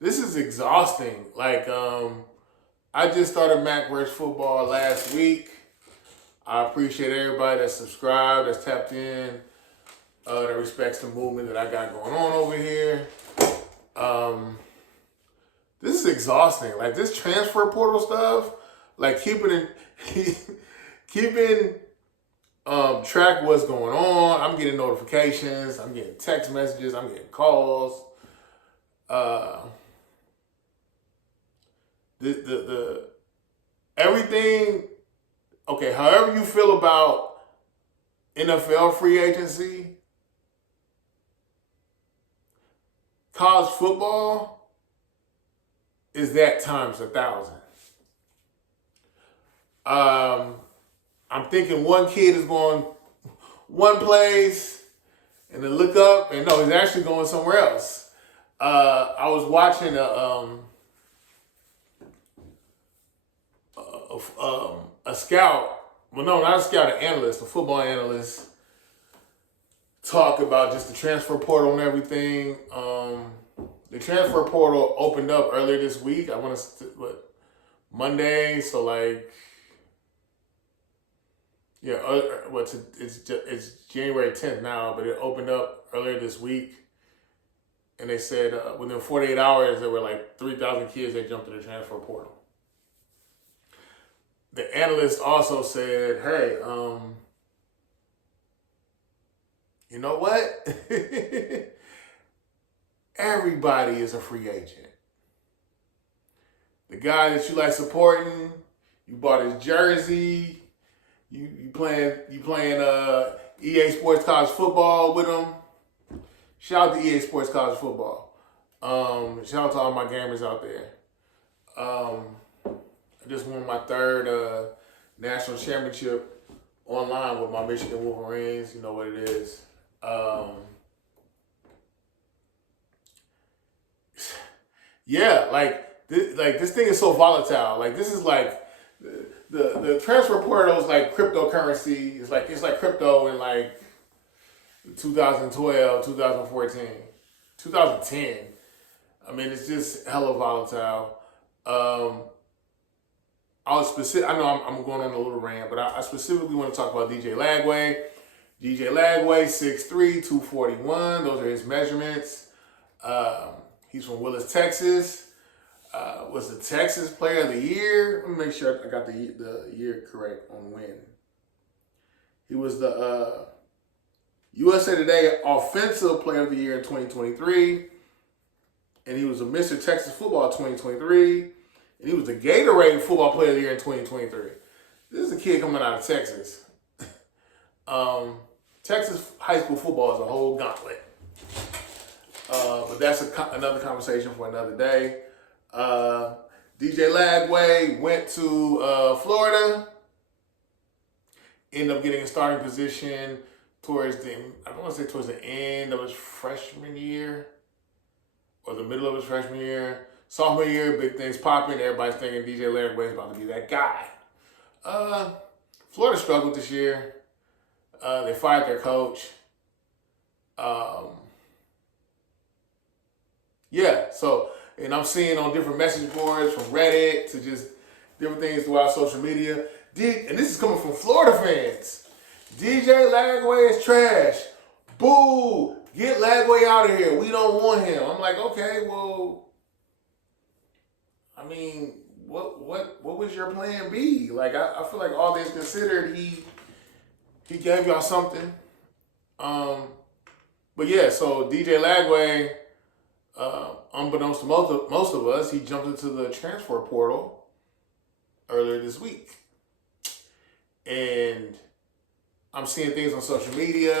This is exhausting. I just started Mac vs. Football last week. I appreciate everybody that's subscribed, that's tapped in, that respects the movement that I got going on over here. This is exhausting. Like this transfer portal stuff, like keeping track what's going on. I'm getting notifications. I'm getting text messages. I'm getting calls. The everything. Okay, however you feel about NFL free agency, college football is that times 1,000. I'm thinking one kid is going one place and then look up and no, he's actually going somewhere else. I was watching a scout, well, no, not a scout, an analyst, a football analyst, talk about just the transfer portal and everything. The transfer portal opened up earlier this week. I want to, Monday? So it's January 10th now, but it opened up earlier this week. And they said within 48 hours, there were like 3,000 kids that jumped to the transfer portal. The analyst also said, hey, you know what? Everybody is a free agent. The guy that you like supporting, you bought his jersey, you playing EA Sports College Football with him. Shout out to EA Sports College Football. Shout out to all my gamers out there. I just won my third national championship online with my Michigan Wolverines. You know what it is. This thing is so volatile. Like this is like the transfer portal is like cryptocurrency. It's like crypto in like 2012, 2014, 2010. I mean, it's just hella volatile. I know I'm going on a little rant, but I specifically want to talk about DJ Lagway. DJ Lagway, 6'3", 241. Those are his measurements. He's from Willis, Texas. Was the Texas Player of the Year. Let me make sure I got the year correct on when. He was the USA Today Offensive Player of the Year in 2023. And he was a Mr. Texas Football 2023. And he was the Gatorade Football Player of the Year in 2023. This is a kid coming out of Texas. Texas high school football is a whole gauntlet. But that's another conversation for another day. DJ Lagway went to Florida. Ended up getting a starting position towards the end of his freshman year or the middle of his freshman year. Sophomore year, big things popping. Everybody's thinking DJ Lagway is about to be that guy. Florida struggled this year. They fired their coach. And I'm seeing on different message boards from Reddit to just different things throughout social media. And this is coming from Florida fans. DJ Lagway is trash. Boo! Get Lagway out of here. We don't want him. I'm like, okay, well, I mean, what was your plan B? Like, I feel like all things considered, he gave y'all something. But yeah, so DJ Lagway, unbeknownst to most of us, he jumped into the transfer portal earlier this week. And I'm seeing things on social media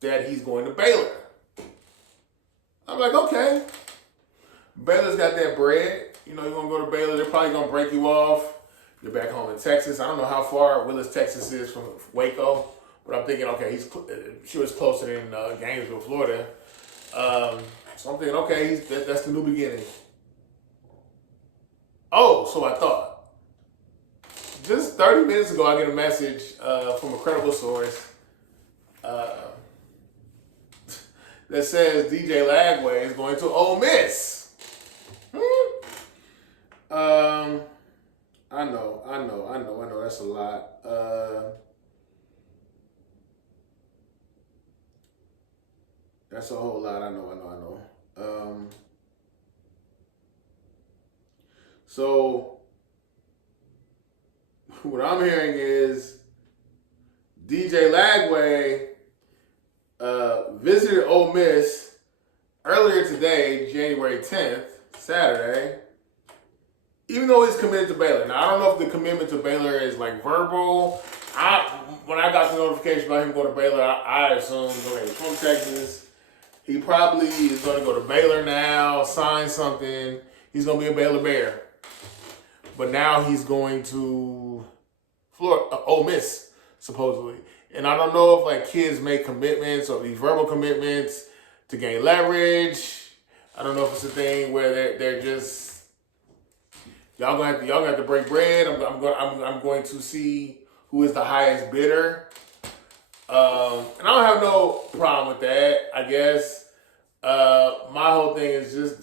that he's going to Baylor. I'm like, okay. Baylor's got that bread. You know, you're going to go to Baylor. They're probably going to break you off. You're back home in Texas. I don't know how far Willis, Texas is from Waco. But I'm thinking, okay, sure it's closer than Gainesville, Florida. So I'm thinking, okay, that's the new beginning. Oh, so I thought. 30 minutes ago, I get a message from a credible source that says DJ Lagway is going to Ole Miss. I know. That's a lot. That's a whole lot. I know. So what I'm hearing is DJ Lagway visited Ole Miss earlier today, January 10th, Saturday, even though he's committed to Baylor. Now, I don't know if the commitment to Baylor is like verbal. When I got the notification about him going to Baylor, I assumed, okay, he's from Texas. He probably is going to go to Baylor now, sign something. He's going to be a Baylor Bear. But now he's going to Ole Miss, supposedly. And I don't know if like kids make commitments or these verbal commitments to gain leverage. I don't know if it's a thing where they're just y'all gonna have to break bread. I'm going to see who is the highest bidder. And I don't have no problem with that. I guess my whole thing is just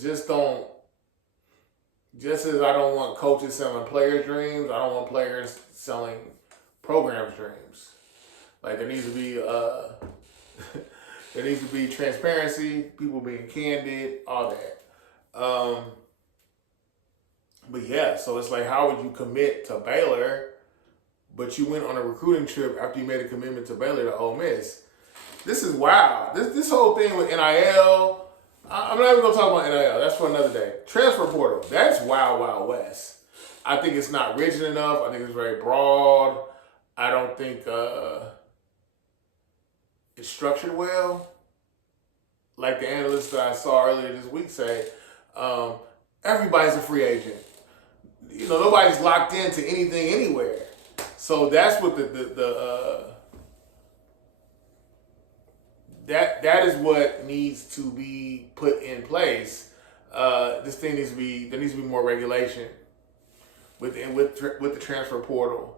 as I don't want coaches selling players' dreams, I don't want players selling programs' dreams. Like there needs to be transparency, people being candid, all that. But yeah, so it's like, how would you commit to Baylor, but you went on a recruiting trip after you made a commitment to Baylor to Ole Miss? This is wild. This whole thing with NIL, I'm not even going to talk about NIL. That's for another day. Transfer portal, that's wild, wild west. I think it's not rigid enough. I think it's very broad. I don't think it's structured well. Like the analysts that I saw earlier this week say, everybody's a free agent. Nobody's locked into anything anywhere. So that's what that is what needs to be put in place. This thing there needs to be more regulation with the transfer portal.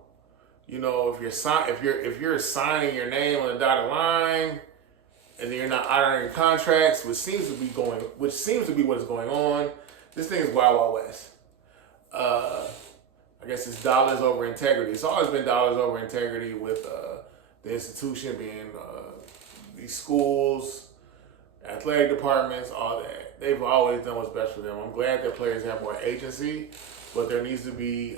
If you're signing your name on the dotted line and then you're not honoring contracts, which seems to be what is going on, this thing is wild, wild west. I guess it's dollars over integrity. It's always been dollars over integrity with the institution being these schools, athletic departments, all that. They've always done what's best for them. I'm glad that players have more agency, but there needs to be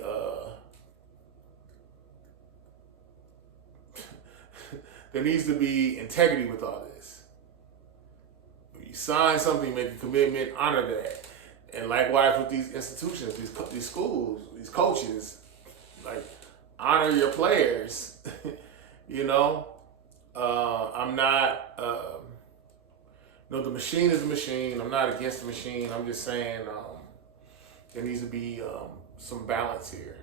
integrity with all this. When you sign something, make a commitment, honor that. And likewise with these institutions, these schools, these coaches, like honor your players. I'm not. The machine is a machine. I'm not against the machine. I'm just saying there needs to be some balance here,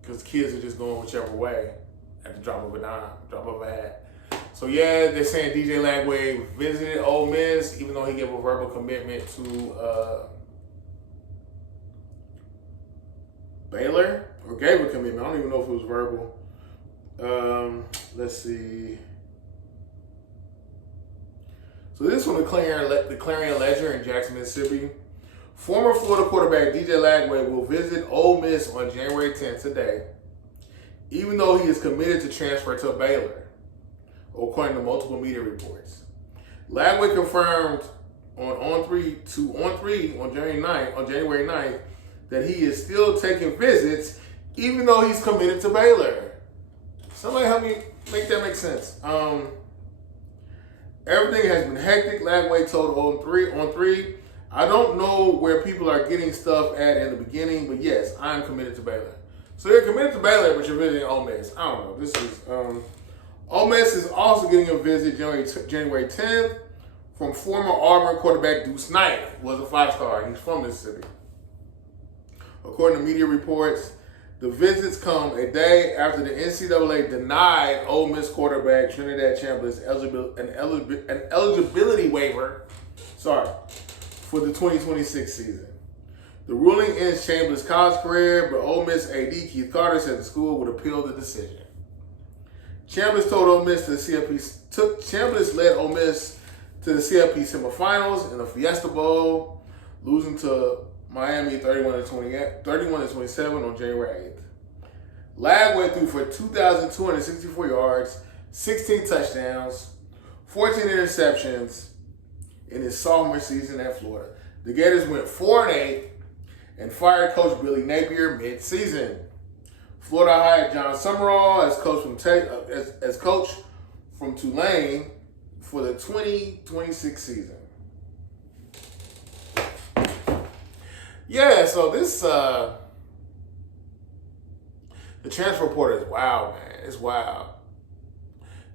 because kids are just going whichever way at the drop of a dime, drop of a hat. So yeah, they're saying DJ Lagway visited Ole Miss, even though he gave a verbal commitment to Baylor, or gave a commitment. I don't even know if it was verbal. Let's see. So this one, the Clarion Ledger in Jackson, Mississippi. Former Florida quarterback DJ Lagway will visit Ole Miss on January 10th today, even though he is committed to transfer to Baylor, according to multiple media reports. Lagway confirmed on January 9th that he is still taking visits, even though he's committed to Baylor. Somebody help me make that make sense. Everything has been hectic, Lagway told on 3. I don't know where people are getting stuff at in the beginning, but yes, I am committed to Baylor. So you're committed to Baylor, but you're visiting Ole Miss. I don't know. This is Ole Miss is also getting a visit January 10th from former Auburn quarterback Deuce Knight, who was a 5-star. He's from Mississippi. According to media reports, the visits come a day after the NCAA denied Ole Miss quarterback Trinidad Chambliss an eligibility waiver for the 2026 season. The ruling ends Chambers' college career, but Ole Miss AD Keith Carter said the school would appeal the decision. Chambers told Ole Miss to the CFP. Chambers led Ole Miss to the CFP semifinals in the Fiesta Bowl, losing to Miami 31-27 on January 8th. Lagway threw for 2,264 yards, 16 touchdowns, 14 interceptions in his sophomore season at Florida. The Gators went 4-8 and fired Coach Billy Napier mid-season. Florida hired John Summerall as coach from Tulane for the 2026 season. Yeah, so this the transfer portal is wild, man. It's wild.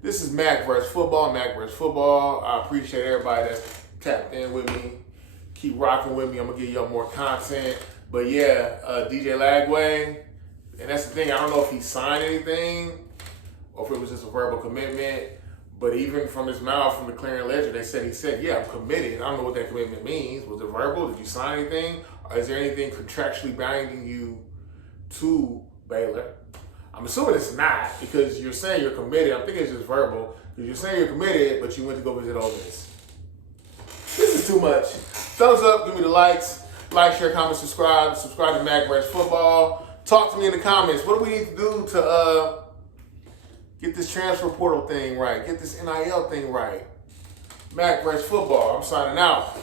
This is Mac versus football. I appreciate everybody that's tapped in with me. Keep rocking with me. I'm gonna give y'all more content. But yeah, DJ Lagway, and that's the thing. I don't know if he signed anything or if it was just a verbal commitment. But even from his mouth, from the clearing ledger, he said, yeah, I'm committed. I don't know what that commitment means. Was it verbal? Did you sign anything? Or is there anything contractually binding you to Baylor? I'm assuming it's not, because you're saying you're committed. I'm thinking it's just verbal, because you're saying you're committed, but you went to go visit Ole Miss. This is too much. Thumbs up, give me the likes. Like, share, comment, subscribe. Subscribe to Mac vs. Football. Talk to me in the comments. What do we need to do to get this transfer portal thing right? Get this NIL thing right? Mac vs. Football. I'm signing out.